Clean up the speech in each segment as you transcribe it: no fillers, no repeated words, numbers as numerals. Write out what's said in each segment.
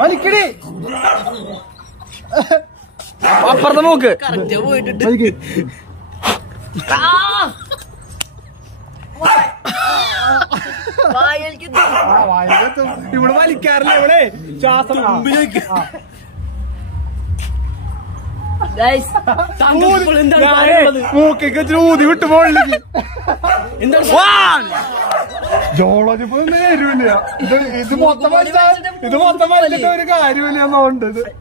വലിക്കടി. അപ്പുറത്തെ നോക്ക്. ഇവിടെ വലിക്കാറില്ല. ഇവിടെ ശ്വാസം മുമ്പിലേക്ക്. മൂക്കൊക്കെ ഊതി വിട്ട് പോളിലേക്ക്. ജോളജി എരിവില്ല. ഇത് മൊത്തം വലിച്ചിട്ട് ഒരു കാര്യമില്ല.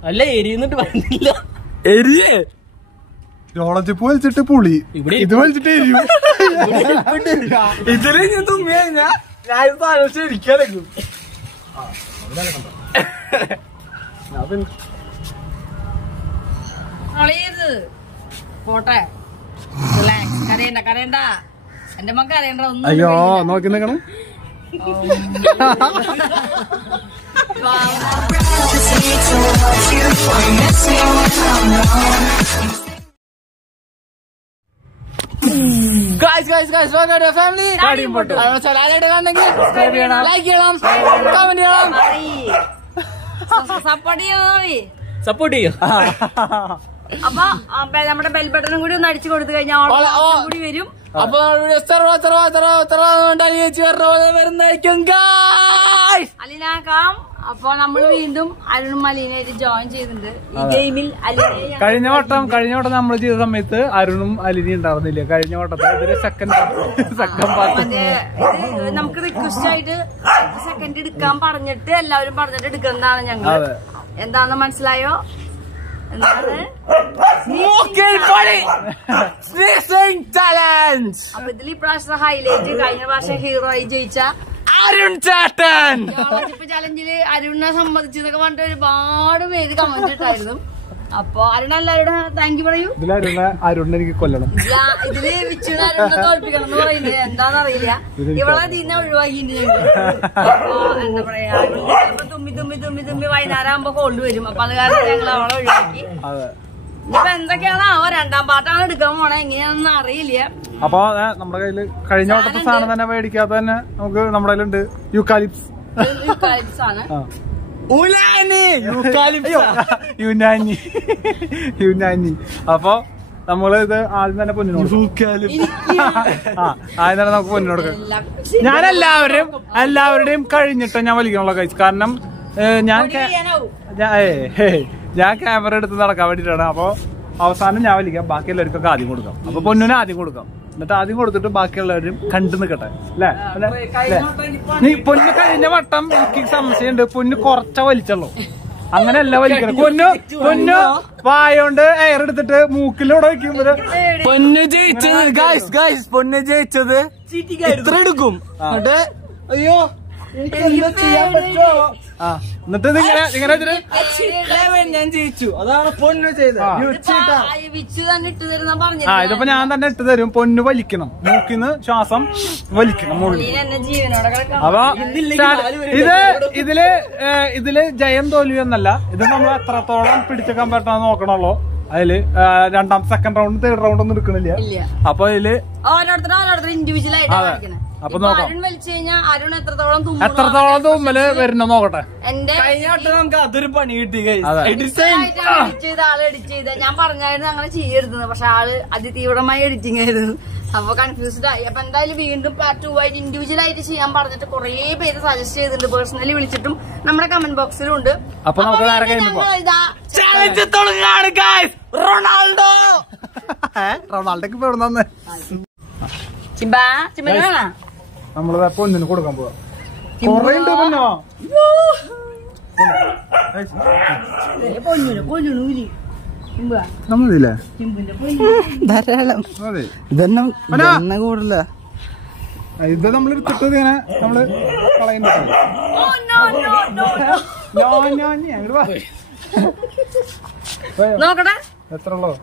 അല്ല എരിയുന്നിട്ട് പറഞ്ഞില്ല. എരിയേ ജോളജിപ്പ് വലിച്ചിട്ട് പുളി, ഇത് വലിച്ചിട്ട് എരിയും. ഇതില് ഞാൻ തുമ്മി കഴിഞ്ഞാ ഞാൻ ശരിക്കും പോട്ടെ. കരയണ്ട കരയണ്ട, എന്റെ മക്ക അറിയണ്ട. അയ്യോ നോക്കി നിക്കണം. ഫാമിലി ലൈക്ക് ചെയ്യണം, കമന്റ് ചെയ്യണം, സപ്പോർട്ട് ചെയ്യും. അപ്പൊ നമ്മുടെ ബെൽ ബട്ടണും കൂടി ഒന്ന് അടിച്ചു കൊടുത്തു കഴിഞ്ഞാൽ കൂടി വരും. അപ്പൊ അലിനാക്കാം. അപ്പൊ നമ്മൾ വീണ്ടും അരുണും അലീനായിട്ട് ജോയിൻ ചെയ്തിട്ടുണ്ട് ഈ ഗെയിമിൽ. കഴിഞ്ഞ വട്ടം നമ്മൾ ചെയ്ത സമയത്ത് അരുണും അലിനി ഉണ്ടായിരുന്നില്ല. കഴിഞ്ഞ വട്ടത്തെ സെക്കൻഡ് പാർട്ട് നമുക്ക് റിക്വസ്റ്റ് ആയിട്ട് സെക്കൻഡ് എടുക്കാൻ പറഞ്ഞിട്ട് എല്ലാവരും പറഞ്ഞിട്ട് എടുക്കുന്നതാണ് ഞങ്ങൾ. എന്താന്ന് മനസ്സിലായോ? അപ്പൊ ഇതിൽ ഇപ്രാവശ്യത്തെ ഹൈലൈറ്റ് കഴിഞ്ഞ പ്രാവശ്യം ഹീറോ ആയി ജയിച്ച അരുൺ ചേട്ടൻ. ചലഞ്ചില് അരുണിനെ സംബന്ധിച്ചതൊക്കെ പറഞ്ഞിട്ട് ഒരുപാട് പേര് കമന്റ് ഇട്ടായിരുന്നു. അപ്പൊ അരുൺ എല്ലാവരോടും താങ്ക് യു പറയൂ. അരുണിനെ എനിക്ക് കൊല്ലണം. ഇതില് വിച്ചുവിനെ അരുണിനെ തോൽപ്പിക്കണം എന്ന് പറയുന്നത് എന്താണെന്നറിയില്ല. ഇവളെ ഇതിനെ ഒഴിവാക്കിയിട്ടുണ്ട് ഞങ്ങള്. അപ്പൊ എന്താ പറയാ, തുമ്മി തുമ്മി തുമ്മി തുമ്മി വൈകുന്നേരം ആകുമ്പോ കോൾഡ് വരും. അപ്പൊ അത് കാരണം ഞങ്ങൾ അവളെ ഒഴിവാക്കി. ഇപ്പൊ എന്തൊക്കെയാണ് രണ്ടാം പാട്ടാണ് എടുക്കാൻ പോണേ, എങ്ങനെയാണെന്ന് അറിയില്ല. അപ്പൊ നമ്മുടെ കയ്യില് കഴിഞ്ഞ വട്ടത്തെ സാധനം തന്നെ മേടിക്കാതെ തന്നെ നമുക്ക് നമ്മുടെ കയ്യിലുണ്ട് യൂക്കാലിപ്സ്. യൂക്കാലിപ്സ് ആണ്. യുനാനി. അപ്പൊ നമ്മള് ഇത് ആദ്യം തന്നെ പൊന്നിനോട് ആദ്യം തന്നെ നമുക്ക് പൊന്നിനോട്. ഞാൻ എല്ലാവരുടെയും കഴിഞ്ഞിട്ട് ഞാൻ വലിക്കാനുള്ള കഴിച്ചു. കാരണം ഞാൻ ക്യാമറ എടുത്ത് നടക്കാൻ വേണ്ടിട്ടാണ്. അപ്പൊ അവസാനം ഞാൻ വലിക്കാം, ബാക്കി എല്ലാവർക്കൊക്കെ ആദ്യം കൊടുക്കാം. അപ്പൊ പൊന്നിനെ ആദ്യം കൊടുക്കാം, എന്നിട്ട് ആദ്യം കൊടുത്തിട്ട് ബാക്കിയുള്ളവരും കണ്ടു നിൽക്കട്ടെ. നീ പൊന്ന് കഴിഞ്ഞ വട്ടം എനിക്ക് സംശയമുണ്ട്, പൊന്ന് കുറച്ച വലിച്ചല്ലോ. അങ്ങനെയല്ല വലിക്കണം. പൊന്നു വായോണ്ട് എയർ എടുത്തിട്ട് മൂക്കിലൂടെ വയ്ക്കുമ്പോ പൊന്ന് ജയിച്ചത് പൊന്ന് ജയിച്ചത് ഇത്ര എടുക്കും. എന്നിട്ട് അയ്യോ എന്നിട്ട് ഞാൻ ജയിച്ചു. അതാണ് പൊന്നു ചെയ്തത്. ഇതിപ്പോ ഞാൻ തന്നെ ഇട്ട് തരും. പൊന്നു വലിക്കണം, മൂക്കിന്ന് ശ്വാസം വലിക്കണം മുകളിൽ. അപ്പൊ ഇതില് ജയം തോൽവിയൊന്നല്ല. ഇത് നമ്മൾ എത്രത്തോളം പിടിച്ചേക്കാൻ പറ്റാന്ന് നോക്കണല്ലോ. അതില് സെക്കൻഡ് റൗണ്ട് തേർഡ് റൗണ്ട് ഒന്നും എടുക്കണില്ല. അപ്പൊ അതില് അപ്പൊ നോക്കാം എത്രത്തോളം തുമ്മല് വരുന്ന നോക്കട്ടെ. കഴിഞ്ഞ വട്ടം നമുക്ക് അതൊരു പണി കിട്ടി. ഞാൻ പറഞ്ഞായിരുന്നു അങ്ങനെ ചെയ്യരുത്, പക്ഷെ ആള് അതിതീവ്രമായി എഡിറ്റിംഗ് ആയിരുന്നു. അപ്പൊ കൺഫ്യൂസ്ഡ് ആയി. അപ്പൊ എന്തായാലും വീണ്ടും പാർട്ട് 2 ആയിട്ട് ഇൻഡിവിജ്വൽ ആയിട്ട് ചെയ്യാൻ പറഞ്ഞിട്ട് കുറെ പേര് സജസ്റ്റ് ചെയ്തിട്ടുണ്ട്. പേഴ്സണലി വിളിച്ചിട്ടും നമ്മുടെ കമന്റ് ബോക്സിലും ഉണ്ട്. അപ്പൊ നമുക്ക് റൊണാൾഡോക്ക് ഇപ്പൊ എവിടെ നമ്മള് പൊന്നിന് കൊടുക്കാൻ പോവാ. കൊറേ ഉണ്ട് പൊന്നോ. നമ്മളില്ലേ ധാരാളം ഇതന്നെ കൂടില്ല. ഇത് നമ്മൾ എടുത്തിട്ട് ഇങ്ങനെ നമ്മള് കളയുന്നുണ്ട്. എത്ര ഉള്ളോ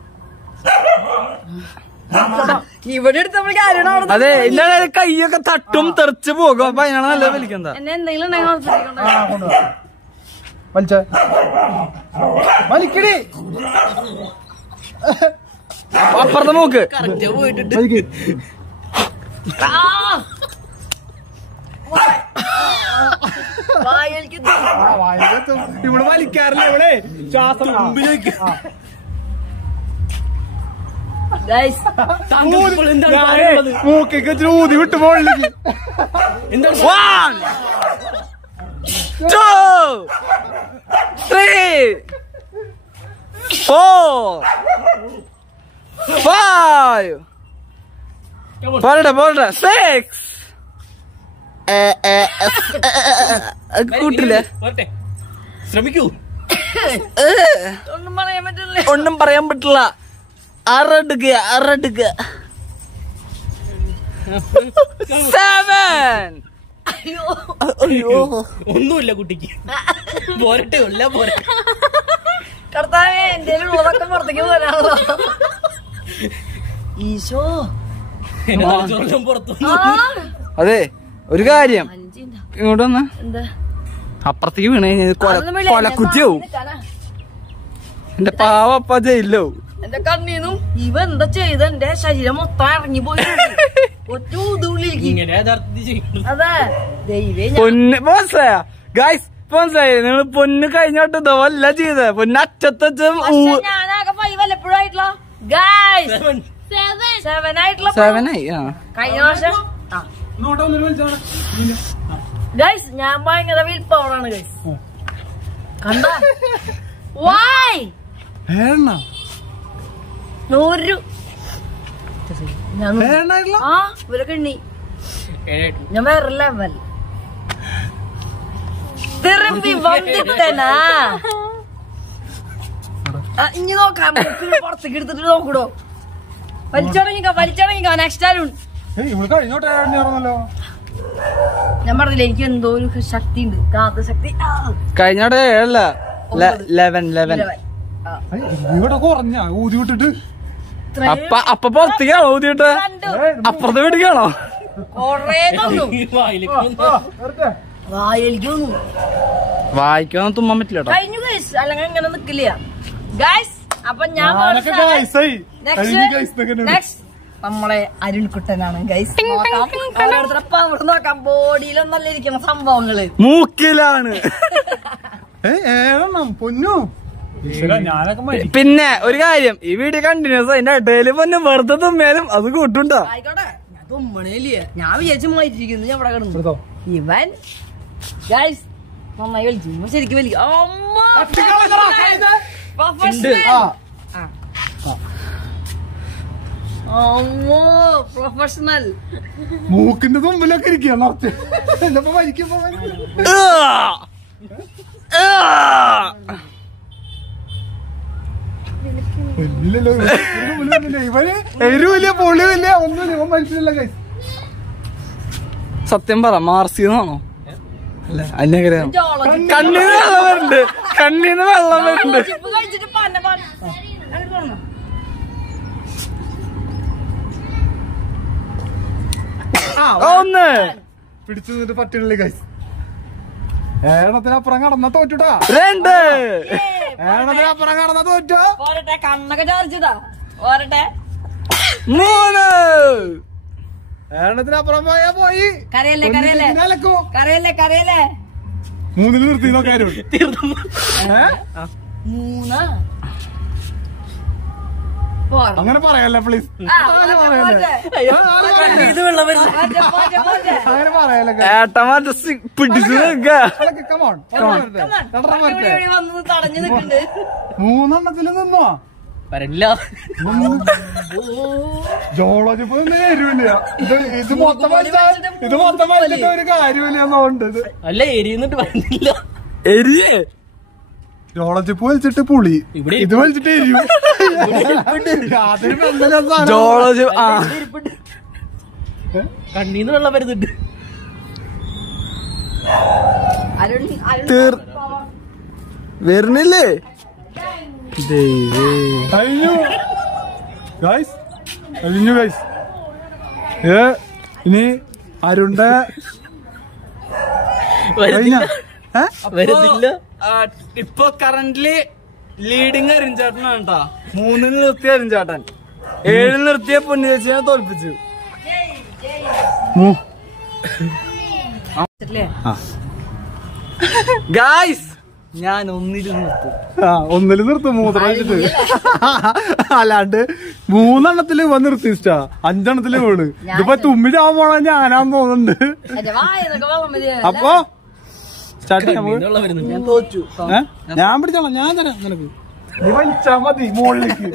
ഇവിടെ എടുത്തപ്പോഴേക്കും അരുണ അതെ എന്താണ് കൈയൊക്കെ തട്ടും തെറിച്ച് പോകും. അപ്പൊ അതിനാണ് നല്ല വലിക്കുന്നത്. എന്നെ എന്തെങ്കിലും വലിക്കടി. അപ്പുറത്തെ നോക്ക്. വായിലെത്തും. ഇവിടെ വലിക്കാറില്ല, ഇവിടെ ശ്വാസം മൂക്കൊക്കെ ഊതി വിട്ട് പോളിലേക്ക്. 1 2 3 4 5 പോരട്ടെ 6 കൂട്ടില്ലേ ശ്രമിക്കൂ. ഒന്നും പറയാൻ പറ്റില്ല. 6 എടുക്കുക 7. അയ്യോ ഒന്നുമില്ല കുട്ടിക്ക്. പോരട്ടെ പോരട്ടെ. കർത്താവേ എന്തേലും ഉള്ളതൊക്കെ പുറത്തേക്ക് പോരാണല്ലോ. ഈശോ പുറത്തു. അതെ ഒരു കാര്യം ഇങ്ങോട്ട് വന്ന എന്താ അപ്പുറത്തേക്ക് വീണ കൊലക്കുറ്റിയാവും. എന്റെ പാവപ്പ ജയിലോ. എന്റെ കണ്ണീന്നും ഇവ എന്താ ചെയ്ത് എന്റെ ശരീരം മൊത്തം ഇറങ്ങി പോയിട്ടുണ്ട്. ഒറ്റ ഊതുള്ളിലേക്ക്. ഇങ്ങനെ യഥാർത്ഥത്തിൽ ചെയ്യുന്നു. അതെ ദൈവേ. പൊന്ന് മനസ്സിലായ ഗൈസ്? മനസ്സിലായി നിങ്ങൾ? പൊന്ന് കഴിഞ്ഞോട്ട് ഇതല്ല ചെയ്ത പൊന്ന് അറ്റത്തും ഞാനാകെ 5 വല്ലപ്പോഴും ആയിട്ടുള്ള ഗൈസ് 7 ആയിട്ടുള്ള 7 ആയി. കഴിഞ്ഞ വർഷം ഗൈസ് ഞാൻ ഭയങ്കര വിൽ പവറാണ് ഗൈസ്. കണ്ട വായ് 100 ഇവരൊക്കെ എണ്ണി. ഞാൻ വേറെ ലെവൽ തിരുമ്പി വന്നിട്ടനാ. ഇനി നോക്കാം പുറത്തേക്ക് എടുത്തിട്ട് നോക്കൂടോ. വലിച്ചടങ്ങിക്കോ നെക്സ്റ്റ് ആരും. ഞാൻ പറഞ്ഞില്ല എനിക്ക് എന്തോ ഒരു ശക്തി ഉണ്ട്, കാന്തശക്തി. കഴിഞ്ഞോടെ 11 ഇവിടെ കുറഞ്ഞ ഊതി വിട്ടിട്ട് അപ്പൊ പുറത്തേക്കാണോ ഊതിയിട്ട്? അപ്പുറത്തെ വീട്ടിക്കാണോ? കൊറേ തന്നു വായിക്കാന്ന് തുമ്മാൻ പറ്റില്ല കേട്ടോ. കഴിഞ്ഞു ഗൈസ്, അല്ലെങ്കിൽ അങ്ങനെ നിക്കില്ല ഗൈസ്. അപ്പൊ ഞാൻ നെക്സ്റ്റ് നമ്മളെ അരുൺകുട്ടനാണ് ഗൈസ്. ഓരോരുത്തരുടെ പവർ നോക്കാം. ബോഡിയിലൊന്നല്ല ഇരിക്കുന്ന സംഭവങ്ങള് മൂക്കിലാണ്. പൊന്നു പിന്നെ ഒരു കാര്യം, ഈ വീഡിയോ കണ്ടിന്യൂസ് അതിന്റെ ഇടയില് പൊന്നു വെറുതെ തുമ്മിയാലും അത് കൂട്ടുണ്ടോ? ആയിക്കോട്ടെ, ഞാൻ തുമ്മണില്ലേ. ഞാൻ വിചാരിച്ചു മരിച്ചിരിക്കുന്നു. ഞാൻ ഇവിടെ കിടന്നു. ഇവൻ ഗൈസ് നന്നായി വലിച്ചു, ശരിക്കും വലിക്കും. പ്രൊഫഷണൽ. മൂക്കിന്റെ തുമ്പിലൊക്കെ ഇരിക്കുകയാണ്. ഇവന് എരുവില്ല പൊളിവില്ല ഒന്നുമില്ല. ഇവൻ മനസ്സിലല്ല കൈ. സത്യം പറ, മാർസിന്നാണോ? അല്ല അന്യഗ്രഹം. കണ്ണീന്ന് വെള്ളം വരുന്നുണ്ട്, കണ്ണീന്ന് വെള്ളം വരുന്നുണ്ട്. ഒന്ന് പിടിച്ചു നിന്നിട്ട് പറ്റുന്നില്ല കൈസ്. ഏണത്തിനപ്പുറം കടന്ന തോറ്റുട്ടാ. 2 ഏണത്തിനപ്പുറം കടന്ന തോറ്റോ. കണ്ണൊക്കെ ചോദിച്ചതാ. 3 ഏണത്തിനപ്പുറം പോയാ പോയി. കരയല്ലേ 3 നിർത്തിനോ കാര്യം. 3 അങ്ങനെ പറയല്ലേ പ്ലീസ്. അങ്ങനെ പറയല്ലേ. ഏട്ടന്മാരുടെ പിടിച്ചു വന്ന് തടഞ്ഞു നിൽക്കുന്നുണ്ട്. 3 നിന്നോ വരില്ല. ജോളജി എരുവില്ല. ഇത് മൊത്തം വലിച്ചിട്ട് ഒരു കാര്യമില്ല എന്നുണ്ട്. അല്ല എരിയുന്നിട്ട് വരുന്നില്ല. എരിയേ ജോളജി വലിച്ചിട്ട് പുളി, ഇത് വലിച്ചിട്ട് എരിയും. ജോളജി കണ്ണീന്ന് വെള്ളം വരുന്നുണ്ട്. വരുന്നില്ലേ? കഴിഞ്ഞു ഗൈസ്, കഴിഞ്ഞു ഗൈസ്. ഇനി അരുണ്ട വരുന്നില്ല. ഇപ്പൊ കറന്റ്ലി ലീഡിങ് അരിഞ്ചാട്ടനാണ് കേട്ടാ. 3 നിർത്തിയ അരിഞ്ചാട്ടൻ, 7 നിർത്തിയ പൊന്നിയേച്ചിനെ തോൽപ്പിച്ചു. ഗായ്സ് ഞാൻ ഒന്നിൽ നിർത്തും. ഒന്നില് നിർത്തും മൂത്രം വെച്ചിട്ട്. അല്ലാണ്ട് 3 വന്ന് നിർത്തി ഇഷ്ടാ 5 വീണ്. ഇതിപ്പോ തുമ്മി ചാവാൻ പോണ ഞാനാന്ന് തോന്നുന്നുണ്ട്. അപ്പൊ സ്റ്റാർട്ട് ചെയ്യാം. ഞാൻ തോറ്റു. ഞാൻ പിടിച്ചോളാം, ഞാൻ തരാം നിനക്ക്. നീ വലിച്ചാ മതി മുകളിലേക്ക്.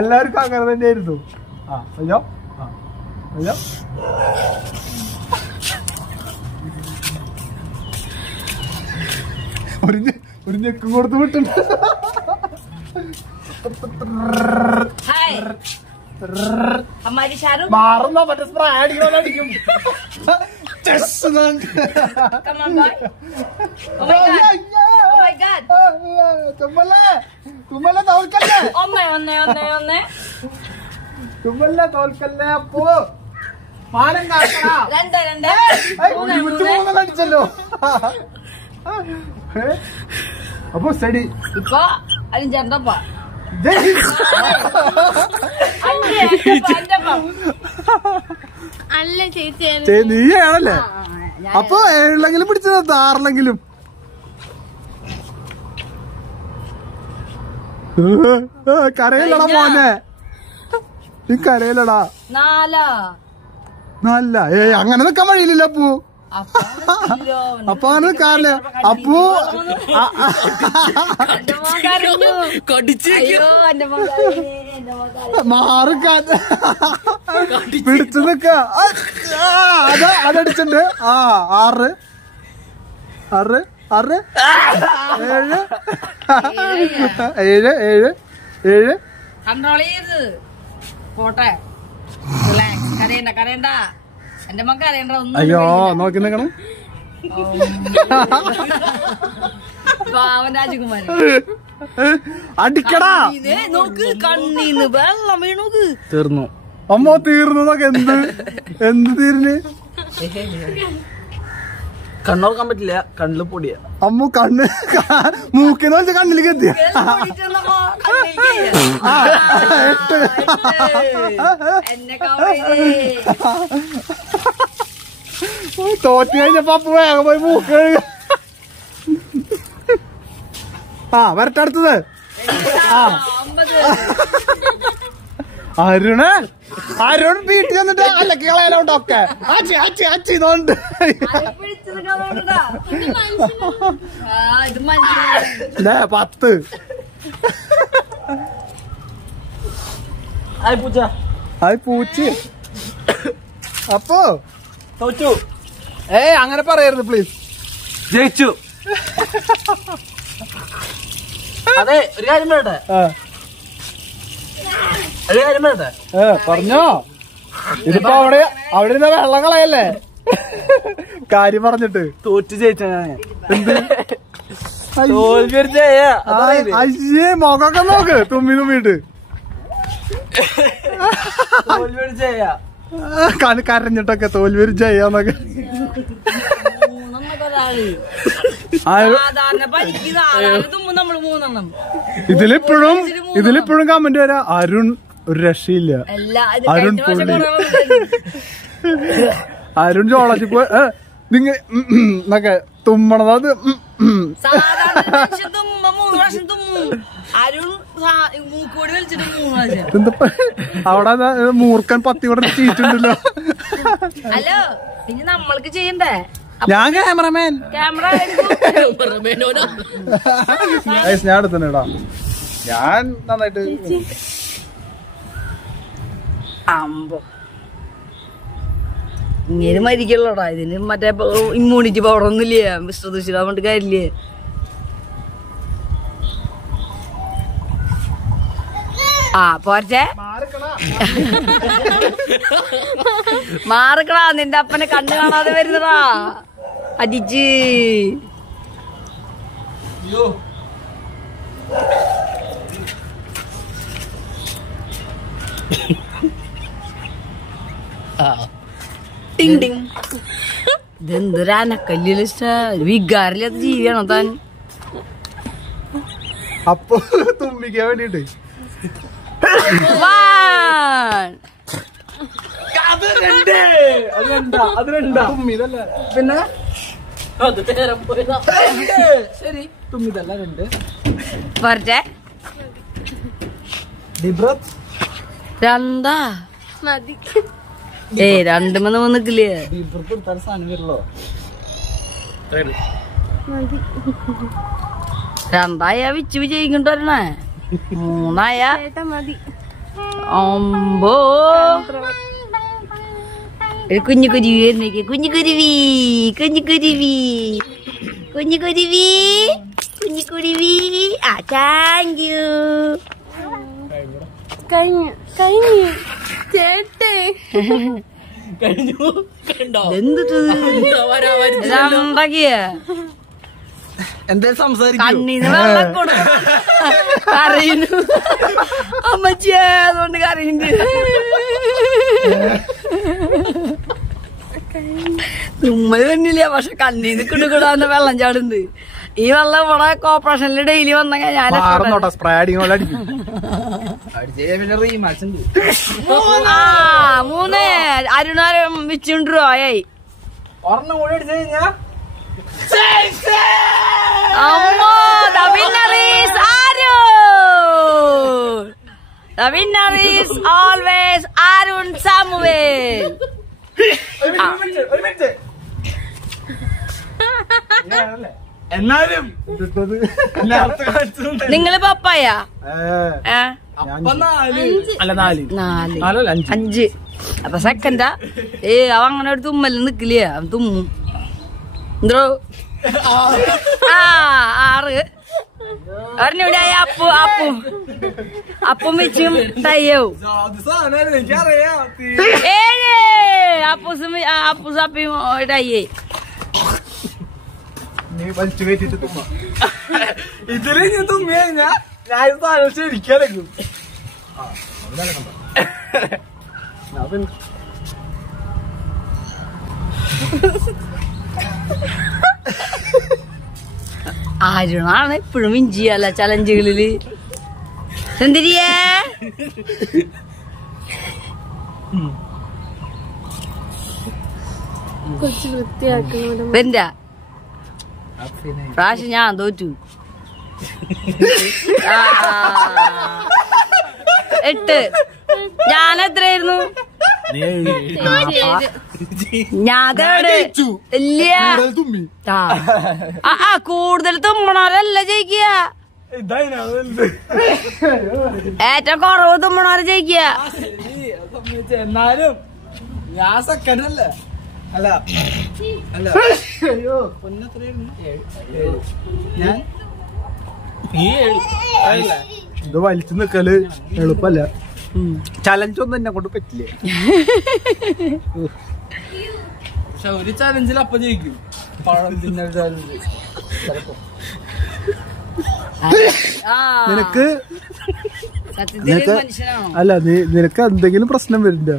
എല്ലാവർക്കും അങ്ങനെ തന്നെയായിരുന്നു. അയ്യോ അയ്യോ ഒരു ഞെക്കും കൊടുത്ത് വിട്ടുണ്ട്. മാറുന്ന മറ്റേ സ്പ്രേ അടിക്കും. തുമ്മല്ലേ തോൽക്കല്ലേ, തുമ്മല്ലേ തോൽക്കല്ലേ. അപ്പോ മാനം കാട്ടണടിച്ചല്ലോ. അപ്പൊ സ്റ്റഡി ഇപ്പൊ അലിഞ്ചേട്ടപ്പ അല്ല ചേച്ചി നീയാണല്ലേ. അപ്പൊ 7 പിടിച്ചത് 6 കരയില്ലടാ മോനെ, നീ കരയില്ലടാ. 4 അങ്ങനെ നിക്കാൻ വഴിയില്ല അപ്പു. അപ്പൊ അങ്ങനെ നിക്കാറില്ല അപ്പു. മാറിക്കാൻ പിടിച്ചു നിക്ക. അതടിച്ചിട്ടുണ്ട്. 6 6 6 7 7 7 കൺട്രോൾ ചെയ്ത് പോട്ടെ. കരയണ്ട കരയണ്ട എന്റെ മക്ക അറിയണ്ട. അയ്യോ നോക്കി നിക്കണം. പാവൻ രാജകുമാരൻ അടിക്കടാ. നോക്ക് കണ്ണീന്ന് വെള്ളം വീണോക്ക്. തീർന്നു അമ്മ തീർന്നതൊക്കെ. എന്ത് തീർന്ന്? കണ്ണോക്കാൻ പറ്റില്ല, കണ്ണില് പൊടിയാ. അമ്മു കണ്ണ് മൂക്കിന്ന് വെച്ച കണ്ണിലേക്ക് എത്തിയ. 8 തോറ്റ് കഴിഞ്ഞപ്പോ അപ്പു വേഗം പോയി മൂക്ക്. വരട്ടടുത്തത്. അരുൺ വീട്ടിൽ വന്നിട്ട് അല്ല കേളയിലോട്ടൊക്കെ അച്ചിന്നോണ്ട് 10. ആയി പൂച്ച. അപ്പോ തോറ്റു. അങ്ങനെ പറയരുത് പ്ലീസ്. ജയിച്ചു. അതെ ഒരു കാര്യം പറയട്ടെ, പറഞ്ഞോ. ഇതിപ്പോ അവിടെ ഇരുന്ന വെള്ളം കളയല്ലേ കാര്യം പറഞ്ഞിട്ട്. തോറ്റ് ജയിച്ച അയ്യേ മുഖമൊക്കെ നോക്ക് തുമ്മിട്ട്. കരഞ്ഞിട്ടൊക്കെ തോൽവരി ചെയ്യാന്നൊക്കെ. ഇതിലിപ്പോഴും കമന്റ് വരാ അരുൺ ഒരു രക്ഷയില്ല. അരുൺ പുള്ളി അരുൺ ചോളച്ചി പോയി എന്നൊക്കെ തുമ്മണത്. അത് അവിടെ മൂർക്കൻ 10 ഇവിടെ ചീറ്റുണ്ടല്ലോ. ഹലോ ഇനി നമ്മൾക്ക് ചെയ്യണ്ടേ? ഞാൻ ക്യാമറമാൻ. ഞാൻ എടുത്തന്നെടാ. ഞാൻ നന്നായിട്ട് ഇങ്ങനെ മരിക്കല്ലോടാ. ഇതിന് മറ്റേ ഇമ്മ്യൂണിറ്റി പവർ ഒന്നുമില്ലേ? മിസ്റ്റർ ദുഷിടാൻ വേണ്ടി കാര്യമില്ലേ? പോരേ മാറിക്കടാ. നിന്റെ അപ്പനെ കണ്ണു കാണാതെ വരുന്നടാ അടിച്ച്. ഇതെന്തൊരനക്കല്ലില്ല വികാരില്ലാത്ത ജീവിയാണോ താൻ? അപ്പൊ തുമ്പിക്കാൻ വേണ്ടിട്ട് പിന്നെ അത് നേരം പോയതാ. ശരി തുമ്മിതല്ല രണ്ട് പറഞ്ഞേ രണ്ടാ രണ്ട് മൂന്ന് നിക്കില്ലേ സാധനം വരല്ലോ. രണ്ടായ വിച്ച് വിജയിക്കൊണ്ട് വരണേ മൂന്നായ ഒമ്പോ കുഞ്ഞുകുരുവി വരുന്നേക്ക് കുഞ്ഞുകുരുവി കുഞ്ഞുകുരുവി കുഞ്ഞുകുരുവി കുഞ്ഞുകുരുവി ആ താങ്ക് യു കഴിഞ്ഞു കഴിഞ്ഞു ചേട്ടേ കഴിഞ്ഞു കണ്ടോ എന്തിട്ട് രണ്ടാക്കിയ എന്തേലും സംസാരിക്കും. കണ്ണീന്ന് വെള്ളം കൊടുക്കണം കരയുന്നു അമ്മച്ചിയെ അതുകൊണ്ട് കരയുണ്ട് തുമ്മല് തന്നില്ല പക്ഷെ കണ്ണീന്ന് കിടുകിടാന്ന് വെള്ളം ചാടുണ്ട്. ഈ വെള്ളം ഇവിടെ കോർപ്പറേഷനിൽ ഡെയിലി വന്ന ഞാൻ മൂന്ന് അരുണാരം വെച്ചുണ്ടോ ആയി ഒരെണ്ണം കൂടി അടിച്ചു കഴിഞ്ഞാ അമ്മോ the winner is Arun. The winner is always Arun Samuel. ഒരു മിനിറ്റ് എന്നാലും നിങ്ങള് പപ്പായ അപ്പൊ നാല് അല്ല 4 നാല് 5 അപ്പൊ സെക്കൻഡാ അവ അങ്ങനെ ഒരു തുമ്മല് നിക്കില്ലേ അവൻ തുമ്മും എന്തോ 6 ഒരെണ്ണൂടെ അപ്പു അപ്പു അപ്പം വെച്ചും തയ്യവും എനിക്കറിയാം 7 അപ്പൂസ് അപ്പിയും തയ്യേ നീ വലിച്ചു കയറ്റിട്ട് തുമ്മ ഇതില് ഞാൻ തുമ്മി കഴിഞ്ഞാ ഞാൻ സാധനം ശരിക്കും ആരുണാണ് എപ്പോഴും വിൻ ചെയ്യാല ചലഞ്ചുകളില് സുന്ദരിയേ കുറച്ച് വൃത്തിയാക്കണം വെന്താ പ്രാവശ്യം ഞാൻ തോറ്റു 8 ഞാൻ എത്രയായിരുന്നു ഞാൻ ഇല്ല കൂടുതൽ തുമ്മണവരല്ല ജയിക്കുക ഏറ്റവും കുറവ് തുമ്മണവര് ജയിക്കുക എന്നാലും ഞാൻ സെക്കൻഡല്ലേ അല്ല അല്ല അയ്യോ പൊന്നെത്രയായിരുന്നു ഞാൻ ഇത് വലിച്ചു നിക്കല് എളുപ്പല്ല. ചലഞ്ച് ഒന്നും എന്നെ കൊണ്ട് പറ്റില്ല. പക്ഷെ ഒരു ചലഞ്ചിൽ അപ്പൊ ജയിക്കും. പഴം തിന്നൽ ചലഞ്ച് നിനക്ക് സത്യത്തിൽ മനുഷ്യനാണോ അല്ല നിനക്ക് എന്തെങ്കിലും പ്രശ്നം വരില്ല.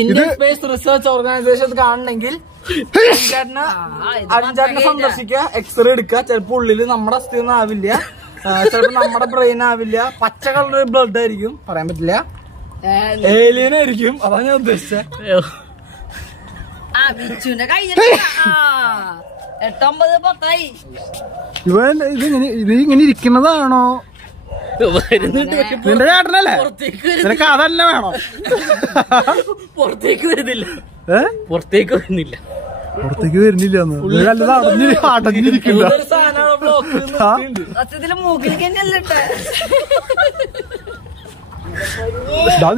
ഇന്ത്യൻ സ്പേസ് റിസർച്ച് ഓർഗനൈസേഷൻ കാണണമെങ്കിൽ അഞ്ചാറിനെ സന്ദർശിക്കുക, എക്സ്റേ എടുക്കുക. ചിലപ്പോ ഉള്ളില് നമ്മുടെ അസ്ഥിയൊന്നും ആവില്ല, ചിലപ്പോ നമ്മുടെ ബ്രെയിൻ ആവില്ല, പച്ച കളർ ബ്ലഡ് ആയിരിക്കും, പറയാൻ പറ്റില്ല, ഏലിയൻ ആയിരിക്കും. അതാണ് ഞാൻ ഉദ്ദേശിച്ചത്. ബിച്ചുന്റെ കഴിഞ്ഞ 8, 9, 10 ഇവൻ ഇത് ഇങ്ങനെ ഇരിക്കുന്നതാണോ നിന്റെ ചേട്ടനല്ലേ? നിനക്ക് അതല്ല വേണോ? പുറത്തേക്ക് വരുന്നില്ല, പുറത്തേക്ക് വരുന്നില്ല, പുറത്തേക്ക് വരുന്നില്ല. അടഞ്ഞിരിക്കില്ല. സത്യത്തില് മൂക്കിലേക്ക് തന്നെയല്ലിട്ടെ.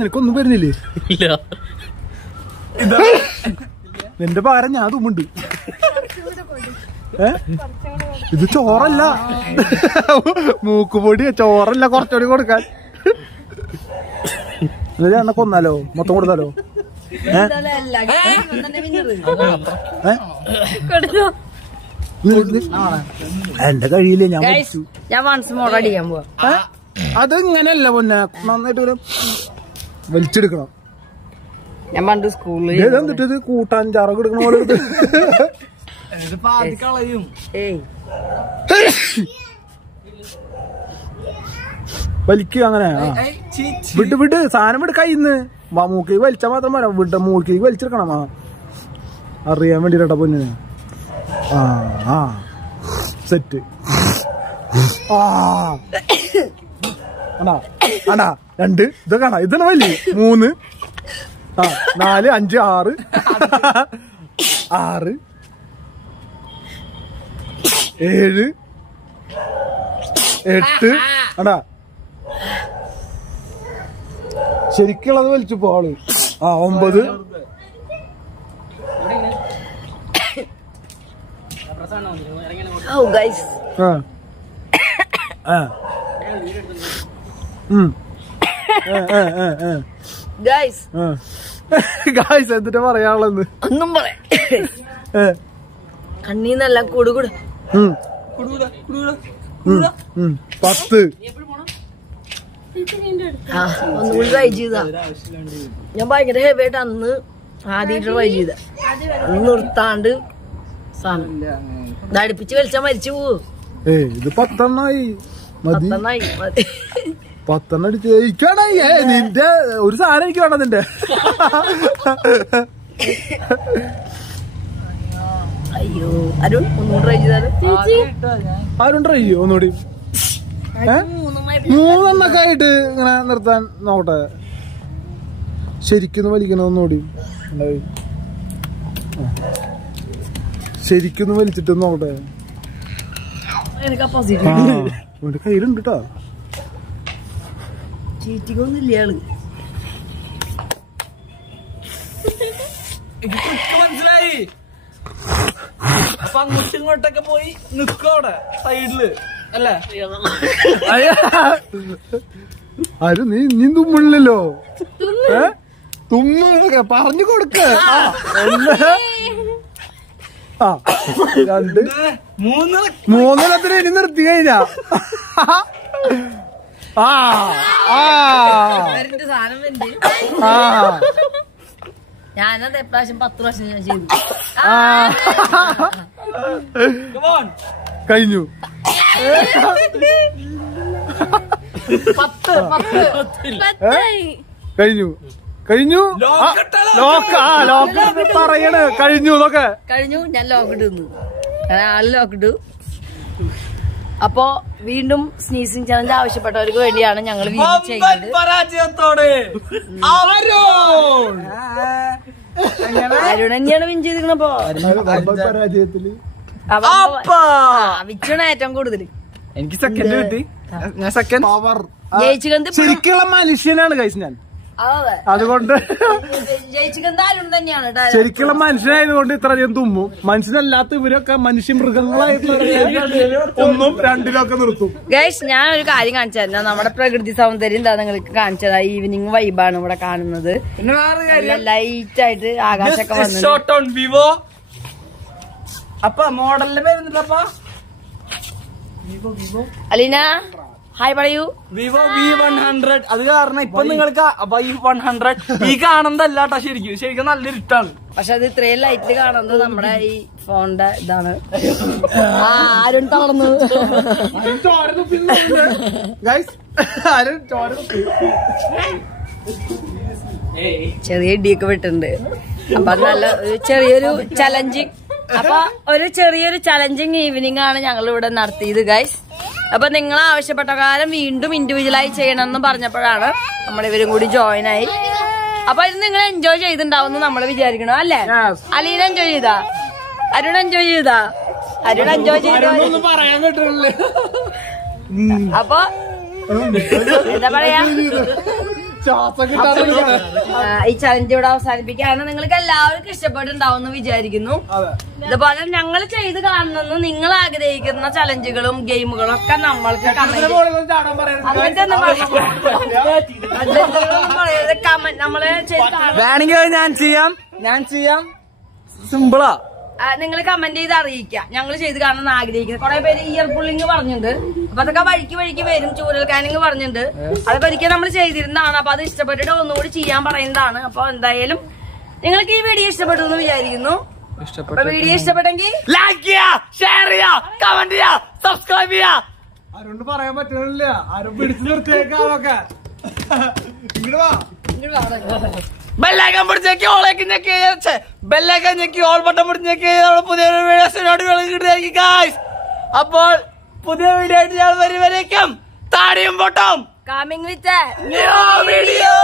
നിനക്കൊന്നും വരുന്നില്ലേ? ഇല്ല. നിന്റെ പകരം ഞാൻ തുമ്മുണ്ട്. ഇത് ചോറല്ല, മൂക്കുപൊടി ചോറല്ല, കുറച്ചുകൂടി കൊടുക്കാൻ. എന്നെ കൊന്നാലോ, മൊത്തം കൊടുത്താലോ? എന്റെ കഴിയില്ലേ, ഞാൻ ഞാൻ വൺസ് മോർ അടിക്കാൻ പോവാ. അതിങ്ങനെയല്ല പൊന്നെ, നന്നായിട്ട് വലിച്ചെടുക്കണം. ഞാൻ പണ്ട് സ്കൂളിൽ എന്നിട്ട് ഇത് കൂട്ടാൻ ചാറൊക്കെ എടുക്കണ പോലെ കളയും. വലിക്കുക അങ്ങനെ. വിട്ട് സാധനം വിട്ട് കയ്യിന്ന് മൂക്കേക്ക് വലിച്ചാൽ മാത്രം വരാം. മൂക്കേക്ക് വലിച്ചെടുക്കണം. അറിയാൻ വേണ്ടിട്ടാ പൊന്നിന്. ആ സെറ്റ്. ആണാ 2 ഇതൊക്കെ കാണാ. ഇതാണ് വലിയ 3 4 5 6 6 7 8 ആണാ. ശരിക്കുള്ളത് വലിച്ചു പോള്. 9 ഗായ്സ് എന്നിട്ട് പറയാനുള്ളത് ഒന്നും പറയാ. കണ്ണീന്നെല്ലാം കൂടുകൂടെ 10. ഒന്നുകൂടി ട്രൈ ചെയ്താ. ഞാൻ ഭയങ്കര ഹെവി ആയിട്ട് അന്ന് ആദ്യമായിട്ട് ട്രൈ ചെയ്ത. നിർത്താണ്ട് സാധനം അടുപ്പിച്ച് വലിച്ചാ മരിച്ചു പോവൂ. ഇത് 10 മതി. 10 അടിച്ച് ജയിക്കണേ. നിന്റെ ഒരു സാധനം എനിക്ക് വേണം നിന്റെ. അയ്യോ അരുൺ ഒന്നുകൂടി ട്രൈ ചെയ്താലും. ആരും ട്രൈ ചെയ്യോ ഒന്നുകൂടി? 3 ആയിട്ട് ഇങ്ങനെ നിർത്താൻ നോക്കട്ടെ. ശരിക്കൊന്ന് വലിക്കണം ഒന്നുകൂടി. ശരിക്കൊന്ന് വലിച്ചിട്ട് നോക്കട്ടെ. അവന്റെ കയ്യിലുണ്ട് കേട്ടോ. ചീറ്റിക്കൊന്നുമില്ല ആള്. മനസ്സിലായി. അപ്പൊ അങ്ങോട്ടും ഇങ്ങോട്ടൊക്കെ പോയി നിക്കോടെ സൈഡില് അല്ലേ? ആരും നീ തുമ്മില്ലല്ലോ. തുമ്മൊക്കെ പറഞ്ഞു കൊടുക്ക. 2 3 ഇനി നിർത്തി കഴിഞ്ഞാ. ഞാനത് എപ്രാവശ്യം 10 പ്രാവശ്യം ഞാൻ ചെയ്തു. കഴിഞ്ഞു. 10 കഴിഞ്ഞു. ലോക്ക് പറയണ് കഴിഞ്ഞു എന്നൊക്കെ. കഴിഞ്ഞു. ഞാൻ ലോക്ക് ഇടുന്നു. ആള് ലോക്ക് ഇട്ടു. അപ്പൊ വീണ്ടും സ്നീസിംഗ് ചലഞ്ച് ആവശ്യപ്പെട്ടവർക്ക് വേണ്ടിയാണ് ഞങ്ങൾ വീണ്ടും ചെയ്യുന്നത്. പരാജയത്തോടെ അരുൺ തന്നെയാണ് വിൻ ചെയ്തിരിക്കണപ്പോ. പരാജയത്തില് വിച്ചാണ് ഏറ്റവും കൂടുതൽ. എനിക്ക് സെക്കൻഡ് കിട്ടി. ഞാൻ സെക്കൻഡ് പവർ ജയിച്ചുകന്ത് ശരിക്കുള്ള മനുഷ്യനാണ് കഴിച്ച് ഞാൻ. അതുകൊണ്ട് ജയിച്ചുകന്ത് അരുൺ തന്നെയാണ്. ശരിക്കുള്ള മനുഷ്യനായതുകൊണ്ട് ഇത്രയധികം തുമ്മും. മനുഷ്യനല്ലാത്ത ഇവരൊക്കെ മനുഷ്യ മൃഗങ്ങളായിട്ടുള്ള 1 2 നിർത്തും. ഗൈസ് ഞാൻ ഒരു കാര്യം കാണിച്ചു തരാം. നമ്മുടെ പ്രകൃതി സൗന്ദര്യം എന്താ നിങ്ങൾക്ക് കാണിച്ചതാ. ഈവനിങ് വൈബാണ് ഇവിടെ കാണുന്നത്. ലൈറ്റ് ആയിട്ട് ആകാശമൊക്കെ വന്നു. വിവോ അപ്പൊ മോഡലിന്റെ പേരുന്നില്ലപ്പ. അലീന ഹായ് പറയൂ. Vivo V100. അത് കാരണം ഇപ്പൊ നിങ്ങൾക്ക് Y100 ഈ കാണുന്നതല്ല കേട്ടോ. ശരിക്കും നല്ലൊരു ഇട്ടാണ്. പക്ഷെ അത് ഇത്രയും ലൈറ്റിൽ കാണുന്നത് നമ്മുടെ ഈ ഫോണിന്റെ ഇതാണ്. ആരും തളർന്നു. ചെറിയ ഇടിയൊക്കെ വിട്ടിട്ടുണ്ട്. അപ്പൊ നല്ല ചെറിയൊരു ചലഞ്ചിങ്. അപ്പൊ ഒരു ചെറിയൊരു ചലഞ്ചിങ് ഈവനിങ് ആണ് ഞങ്ങൾ ഇവിടെ നടത്തിയത് ഗൈസ്. അപ്പൊ നിങ്ങൾ ആവശ്യപ്പെട്ട കാലം വീണ്ടും ഇൻഡിവിജ്വലായി ചെയ്യണമെന്ന് പറഞ്ഞപ്പോഴാണ് നമ്മളിവരും കൂടി ജോയിൻ ആയി. അപ്പൊ ഇത് നിങ്ങൾ എൻജോയ് ചെയ്തിട്ടുണ്ടാവും നമ്മൾ വിചാരിക്കണം അല്ലേ? അലീന എൻജോയ് ചെയ്താ? അരുൺ എൻജോയ് ചെയ്താ? അരുൺ എൻജോയ് ചെയ്ത പറയാൻ പറ്റില്ലേ? അപ്പൊ എന്താ പറയാ, ഈ ചലഞ്ച് ഇവിടെ അവസാനിപ്പിക്കുകയാണ്. നിങ്ങൾക്ക് എല്ലാവർക്കും ഇഷ്ടപ്പെട്ടുണ്ടാവും എന്ന് വിചാരിക്കുന്നു. ഇതുപോലെ ഞങ്ങൾ ചെയ്ത് കാണുന്ന നിങ്ങൾ ആഗ്രഹിക്കുന്ന ചലഞ്ചുകളും ഗെയിമുകളും ഒക്കെ നമ്മൾക്ക് നമ്മള് വേണമെങ്കിൽ ഞാൻ ചെയ്യാം സിമ്പിളാ. നിങ്ങൾ കമന്റ് ചെയ്ത് അറിയിക്കാം. ഞങ്ങൾ ചെയ്ത് കാണുന്ന ആഗ്രഹിക്കുന്നത്. കുറെ പേര് ഇയർ പുള്ളിങ് പറഞ്ഞിട്ടുണ്ട്. അപ്പൊ അതൊക്കെ വഴിക്ക് വരും. ചൂരൽ കാനിങ് പറഞ്ഞിട്ടുണ്ട്. അതൊക്കെ ഒരിക്കൽ നമ്മൾ ചെയ്തിരുന്നതാണ്. അപ്പൊ അത് ഇഷ്ടപ്പെട്ടിട്ട് ഒന്നുകൂടി ചെയ്യാൻ പറയുന്നതാണ്. അപ്പൊ എന്തായാലും നിങ്ങൾക്ക് ഈ വീഡിയോ ഇഷ്ടപ്പെട്ടു എന്ന് വിചാരിക്കുന്നു. വീഡിയോ ഇഷ്ടപ്പെട്ടെങ്കിൽ ലൈക്ക് ചെയ്യാ, ഷെയർ ചെയ്യാ, കമന്റ് ചെയ്യാ, സബ്സ്ക്രൈബ് ചെയ്യാ. ആരോണ്ട് പറയാൻ പറ്റുന്നില്ല. ആരും പിടിച്ചു നിർത്തിയേക്കാളൊക്കെ. ഇങ്ങോട്ട് വാ. ബെല്ലൈക്കൻ പിടിച്ചേക്ക് ഓളേക്ക് ഞെക്കി ബെല്ലൈക്കൻ ഞെക്കി ഓൾ ബട്ടൺ പിടിച്ചേക്ക് നമ്മുടെ പുതിയൊരു വീഡിയോസിനോട് ഗായ്സ്. അപ്പോൾ പുതിയ വീഡിയോ ആയിട്ട് ഞാൻ വരുവരേക്കും താടിയും പൊട്ടും കമ്മിങ് വിത്ത് ന്യൂ വീഡിയോ.